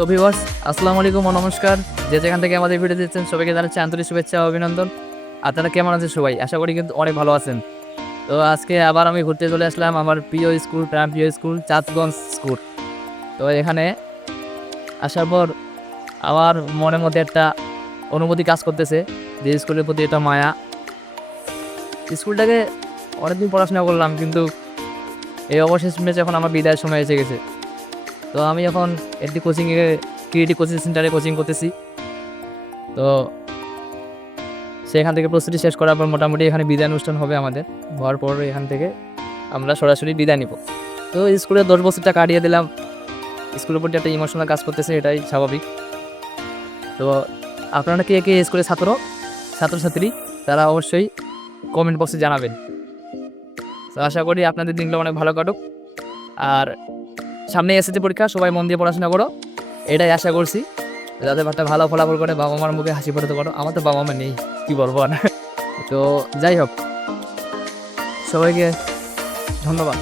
So viewers, আসসালামু আলাইকুম ও নমস্কার। যে যেখান থেকে আমাদের ভিডিও দিচ্ছেন সবাইকে জানাচ্ছি আন্তরিক শুভেচ্ছা ও অভিনন্দন। আপনারা কেমন আছেন সবাই? আশা করি কিন্তু অনেক ভালো আছেন। তো আজকে আবার আমি ঘুরতে চলে আসলাম আমার প্রিয় স্কুল, প্রিয় স্কুল চাঁদগঞ্জ স্কুল। তো এখানে আসার পর আমার মনের মধ্যে একটা অনুভূতি কাজ করতেছে যে স্কুলের প্রতি একটা মায়া। স্কুলটাকে অনেকদিন পড়াশোনা করলাম, কিন্তু এই অবশেষ ম্যাচ এখন আমার বিদায়ের সময় এসে গেছে। তো আমি এখন একটি ক্রিয়েটিভ কোচিং সেন্টারে কোচিং করতেছি। তো সেখান থেকে প্রস্তুতি শেষ করার পর মোটামুটি এখানে বিদায় অনুষ্ঠান হবে আমাদের। হওয়ার পর এখান থেকে আমরা সরাসরি বিদায় নিব। তো স্কুলে 10 বছরটা কাটিয়ে দিলাম। স্কুলের প্রতি একটা ইমোশনাল কাজ করতেছে, এটাই স্বাভাবিক। তো আপনারা কে কে স্কুলের ছাত্রছাত্রী তারা অবশ্যই কমেন্ট বক্সে জানাবেন। তো আশা করি আপনাদের দিনগুলো অনেক ভালো কাটুক। আর সামনে এসএসসি পরীক্ষা, সবাই মন দিয়ে পড়াশোনা করো, এটাই আশা করছি। যাতে একটা ভালো ফলাফল করে বাবা মার মুখে হাসি ফোটাতে পারো। আমার তো বাবা মা নেই, কি বলবো না। তো যাই হোক, সবাইকে ধন্যবাদ।